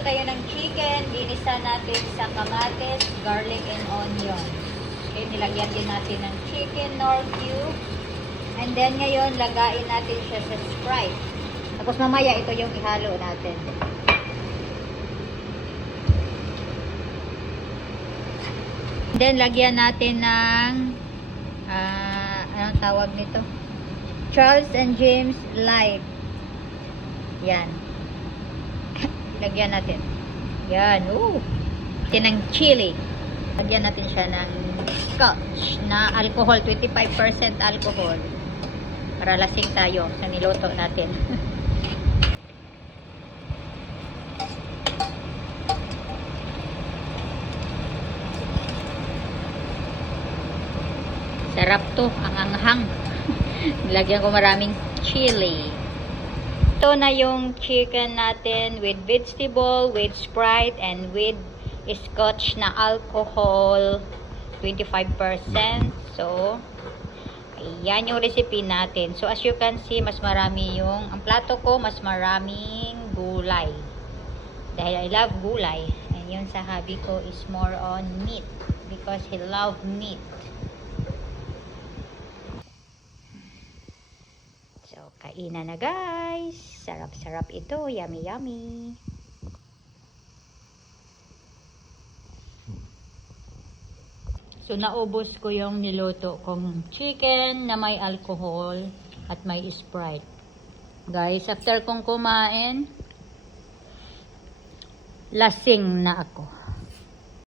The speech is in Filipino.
tayo ng chicken. Ginisa natin sa kamatis, garlic, and onion. Okay, nilagyan din natin ng chicken nor cube. And then ngayon, lagain natin siya sa Sprite. Tapos mamaya, ito yung ihalo natin. Then, lagyan natin ng anong tawag nito? Charles and James Light. Yan. Lagyan natin. Yan. Lagyan ng chili. Lagyan natin siya ng scotch na alcohol. 25% alcohol. Para lasing tayo sa niluto natin. Sarap to, ang anghang. Nilagyan ko maraming chili. Ito na yung chicken natin with vegetable, with Sprite, and with scotch na alcohol 25%. So, ayan yung recipe natin. So, as you can see, mas marami ang plato ko, mas maraming gulay. Dahil I love gulay. And yun sa hubby ko is more on meat. Because he love meat. Kainan na guys. Sarap-sarap ito. Yummy, yummy. So, naubos ko yung niluto kong chicken na may alcohol at may Sprite. Guys, after kong kumain, lasing na ako.